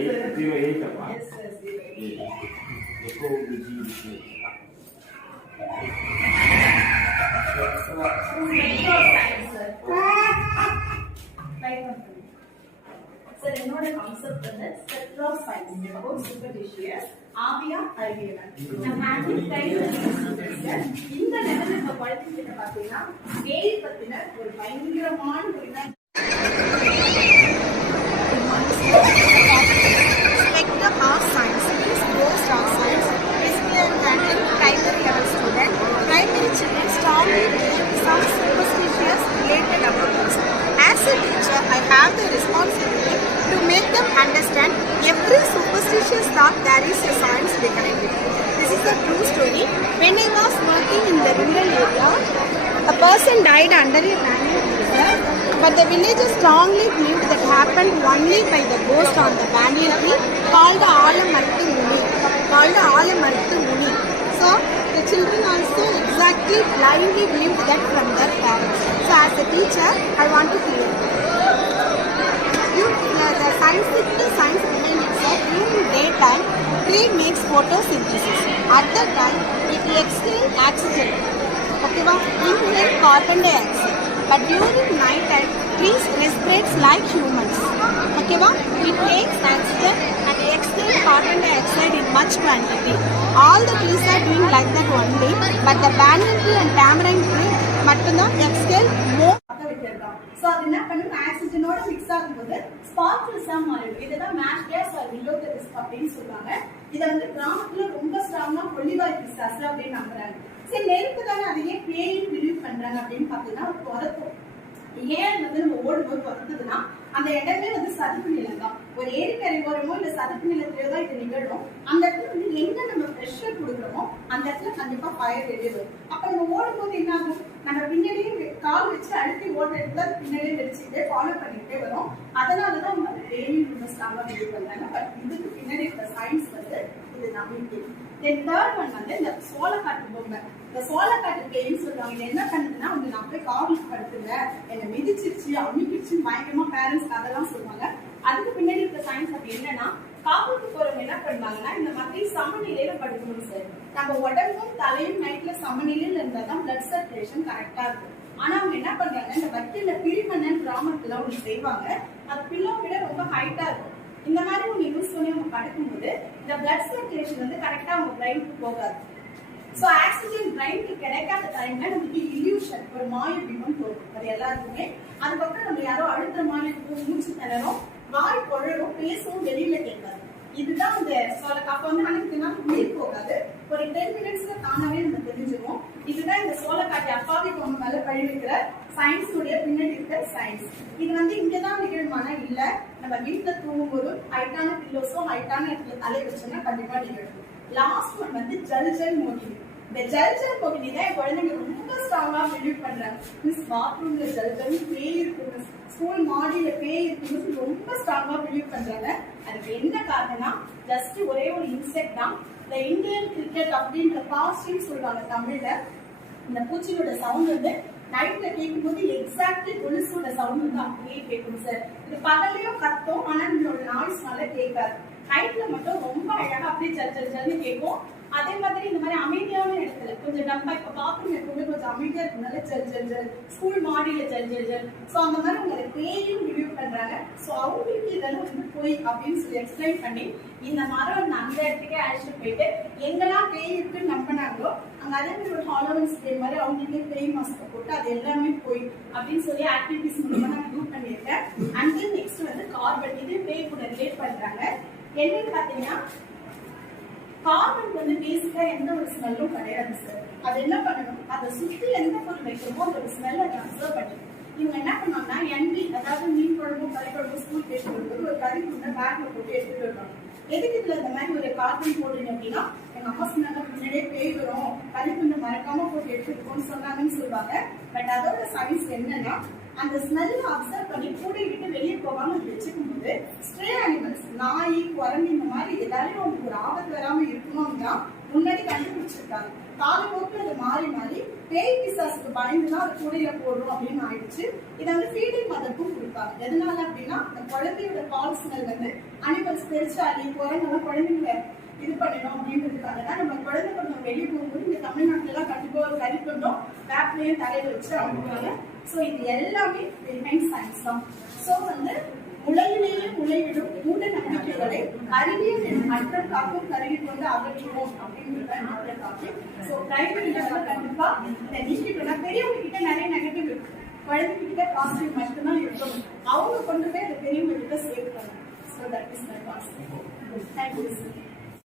808 அப்பா. Echo G sir என்னோட concept வந்து ஸ்பெக்ட்ரா சயின்ஸ் about superstitious ஆவியா அறிவியல் நம்ம ஆக்டிவ் டைம் இந்த லெவல்ல நம்ம படிச்சிட்டு பாத்தீங்கன்னா பேய் பத்தின ஒரு பயங்கரமான ஒரு Spectrum of science is ghost of science. Basically, I am handling primary level student. Primary children strongly believe some superstitious related about us. As a teacher, I have the responsibility to make them understand every superstitious thought there is a science behind it. This is a true story. When I was working in the rural area, a person died under a manual prison, but the villagers strongly believed that happened only by the ghost on the banyan tree called Alamarthu Muni. So the children also exactly blindly believed that from their parents. So as a teacher, I want to clear the scientific science behind it. So during daytime, tree makes photosynthesis. At that time, it exhales oxygen. Okay, inhale carbon dioxide. But during night time, trees respirates like humans. Okay, it takes oxygen and exhales carbon dioxide in much quantity. All the trees are doing like that only, but the banyan tree and tamarind tree mattumda exhale more. So அது என்ன பண்ணும் ஆக்சிஜனோட mix ஆகும்போது ஸ்பார்க்கிள்ஸா மாறிடும். இதுதான் mash case R willow தெரிஸ்க் அப்படின்னு சொல்றாங்க. இதை வந்து கிராமத்துல ரொம்ப ஸ்ட்ராங்கா கொல்லிவாய் பிசாசு அப்படின்னு நம்புறாங்க. சரி நெருப்பு தானே அதையே பேயின் பிலீவ் பண்றாங்க அப்படின்னு பார்த்தீங்கன்னா குறைக்கும். ஏன் வந்து நம்ம ஓடும்போது குறைக்குதுன்னா அந்த இடமே வந்து சதுப்பு நிலம் தான். ஒரு ஏரிக்கரை ஓரமோ இல்ல சதுப்பு நிலத்திலோ தான் இது நிகழும். அந்த இடத்துல வந்து எங்க நம்ம ப்ரெஷர் கொடுக்குறோமோ அந்த இடத்துல கண்டிப்பா ஃபயர் வெளியிடும். அப்ப நம்ம ஓடும்போது என்ன ஆகும், நம்ம பின்னாடியே கால் வச்சு அழுத்தி ஓடுற இடத்துல பின்னாடியே வச்சுக்கிட்டே ஃபாலோ பண்ணிக்கிட்டே வரும். அதனாலதான் அவங்க அந்த பேயின் ரொம்ப ஸ்ட்ராங்கா பிலீவ் பண்றாங்க. பட் இதுக்கு பின்னாடி இருக்கிற சயின்ஸ் வந்து இது நம்பிக்கை. தென் தேர்ட் ஒன் வந்து இந்த சோளக்காட்டு பொம்மை. இந்த சோளக்காட்டு பேயின்னு சொல்றாங்க. இது என்ன பண்ணுதுன்னா வந்து நான் போய் காவலுக்கு படுத்துங்க, என்னை மிதிச்சிருச்சு அமிக்கிடுச்சு பயங்கரமா பேரண்ட்ஸ் அதெல்லாம் சொல்லுவாங்க. அதுக்கு பின்னாடி இருக்க சயின்ஸ் அப்படி என்னன்னா காவலுக்கு போறவங்க என்ன பண்ணாங்கன்னா இந்த மாதிரி சமநிலையில படுக்கணும் சார். நம்ம உடம்பும் தலையும் நைட்ல சமநிலையில இருந்தாதான் பிளட் சர்க்குலேஷன் கரெக்டா இருக்கும். ஆனா அவங்க என்ன பண்றாங்க, இந்த வக்கீல பிரிமண்ணன் கிராமத்துல ஒண்ணு செய்வாங்க. அது பில்லோ விட ரொம்ப ஹைட்டா இருக்கும். இந்த மாதிரி ஒண்ணு யூஸ் பண்ணி அவங்க படுக்கும்போது இந்த பிளட் சர்க்குலேஷன் வந்து கரெக்டா அவங்க பிரெயினுக்கு போகாது. சோ ஆக்சிஜன் பிரெயினுக்கு கிடைக்காத டைம்ல நமக்கு இல்யூஷன் ஒரு மாய பிம்பம் போகும். அது எல்லாருக்குமே. அதுக்கப்புறம் நம்ம யாரோ அழுத்த மாதிரி இருக்கும், மூச்சு திணறும், வாய் குழலும், பேசவும் வெளியில கேட்காது. இதுதான் இந்த சோளக்காப்பு வந்து அனைத்துனா உயிர் போகாது. ஒரு 10 மினிட்ஸ்ல தானாவே நம்ம தெரிஞ்சுவோம். இதுதான் இந்த சோளக்காட்டி அப்பாவி பொண்ணு மேல கழிவுக்கிற சயின்ஸுடைய பின்னாடி இருக்கிற சயின்ஸ். இது வந்து இங்கதான் நிகழ்மானா இல்ல, நம்ம வீட்டுல தூங்கும்போது ஹைட்டான பில்லோஸோ ஹைட்டான இடத்துல தலை வச்சோம்னா கண்டிப்பா நிகழும். லாஸ்ட் ஒன் வந்து ஜல்ஜல் மோகினி. இந்த ஜல்ஜல் மோகினி தான் குழந்தைங்க ரொம்ப ஸ்ட்ராங்கா பிலீவ் பண்றாங்க. மிஸ் பாத்ரூம்ல ஜல்ஜல் பேய் இருக்கு, ஸ்கூல் மாடியில பேய் இருக்குன்னு ரொம்ப ஸ்ட்ராங்கா பிலீவ் பண்றாங்க. அதுக்கு என்ன காரணம்னா ஜஸ்ட் ஒரே ஒரு இன்செக்ட் தான். இந்த இந்தியன் கிரிக்கெட் அப்படின்ற பாஸ்டின்னு சொல்றாங்க தமிழ்ல. இந்த பூச்சியோட சவுண்ட் வந்து நைட்ல கேட்கும் போது எக்ஸாக்ட்லி கொலுசோட சவுண்ட் தான் அப்படியே கேட்கும் சார். இது பகல்லையும் கத்தும், ஆனா நம்மளோட நாய்ஸ்னால கேட்காது. நைட்ல மட்டும் ரொம்ப அழகா அப்படியே ஜல் ஜல் ஜல்னு கேட்கும். அதே மாதிரி இந்த மாதிரி அமைதியான இடத்துல கொஞ்சம் டம்பா இப்ப பாத்ரூம் எப்பவுமே கொஞ்சம் அமைதியா இருக்கனால ஜல் ஜல் ஜல், ஸ்கூல் மாடியில ஜல் ஜல் ஜல். சோ அந்த மாதிரி உங்களை பேயும் ரிவ்யூ பண்றாங்க. சோ அவங்களுக்கு இதெல்லாம் வந்து போய் அப்படின்னு சொல்லி எக்ஸ்பிளைன் பண்ணி இந்த மரம் அந்த இடத்துக்கே அழைச்சிட்டு போயிட்டு எங்கெல்லாம் பேய் இருக்குன்னு நம்பினாங்களோ அங்க அதே மாதிரி ஒரு ஹாலோவன்ஸ் டே மாதிரி அவங்களுக்கே பேய் மாஸ்க் போட்டு அது எல்லாமே போய் அப்படின்னு சொல்லி ஆக்டிவிட்டிஸ் மூலமா நான் ப்ரூவ் பண்ணியிருக்கேன். அண்ட் தென் நெக்ஸ்ட் வந்து கார்பன், இது பேய் கூட ரிலேட் பண்றாங்க. என்னன்னு பாத்தீங்கன்னா கார்பன் வந்து பேசிக்கா எந்த ஒரு ஸ்மெல்லும் கிடையாது சார். அது என்ன பண்ணணும், அதை சுத்தி எந்த பொருள் வைக்கிறோமோ அதோட ஸ்மெல்லை அப்சர்வ் பண்ணிக்கணும். இவங்க என்ன பண்ணுவாங்கன்னா எண்ணி, அதாவது மீன் குழம்பு கறி குழம்பு ஸ்கூல் பேசிட்டு வரும்போது ஒரு கறி குண்டை பேக்ல போட்டு எடுத்துட்டு வருவாங்க. எதுக்கு இதுல இந்த மாதிரி ஒரு கார்பன் போடுறீங்க அப்படின்னா எங்க அம்மா சொன்னாங்க முன்னாடியே பேய் வரும், கறி குண்டை மறக்காம போட்டு எடுத்துக்கோன்னு சொன்னாங்கன்னு சொல்லுவாங்க. பட் அதோட சயின்ஸ் என்னன்னா அந்த ஸ்மெல்ல அப்சர்வ் பண்ணி கூடை விட்டு வெளியே போகாம வச்சுக்கும் போது ஸ்ட்ரே அனிமல்ஸ் நாய் குரங்கு இந்த மாதிரி எல்லாரையும் அவங்களுக்கு ஒரு ஆபத்து வராம இருக்கணும்னா முன்னாடி கண்டுபிடிச்சிருக்காங்க. காலப்போக்கில் அதை மாறி மாறி பேய் பிசாசுக்கு பயந்துதான் அது கூடையில போடுறோம் அப்படின்னு ஆயிடுச்சு. இதை வந்து ஃபீடிங் மதருக்கும் கொடுப்பாங்க. எதனால அப்படின்னா அந்த குழந்தையோட கால் ஸ்மெல் வந்து அனிமல்ஸ் பெருசாகி குழந்தைலாம் குழந்தைங்களை இது பண்ணணும் அப்படின்றதுக்காக தான் நம்ம குழந்தை கொஞ்சம் வெளியே போகும்போது இந்த தமிழ்நாட்டுல எல்லாம் கண்டிப்பா ஒரு கறிக்கொண்டோம் வேப்லையும் தலையில வச்சு அப்படின்னாங்க. ஸோ இது எல்லாமே சயின்ஸ் தான். ஸோ வந்து உலகிலேயே முளைவிடும் மூட நம்பிக்கைகளை அறிவியல் அற்றம் காக்கும் கருவி கொண்டு அகற்றுவோம் அப்படின்றத என்னோட டாபிக். ஸோ பிரைமரி லெவலில் கண்டிப்பா இந்த நீக்கிட்டு பெரியவங்க கிட்ட நிறைய நெகட்டிவ் இருக்கு, குழந்தைங்க கிட்ட பாசிட்டிவ் மட்டும்தான் இருக்கணும். அவங்க கொண்டு போய் அந்த பெரியவங்க கிட்ட சேவ் பண்ணணும். So that is my positive. Thank you.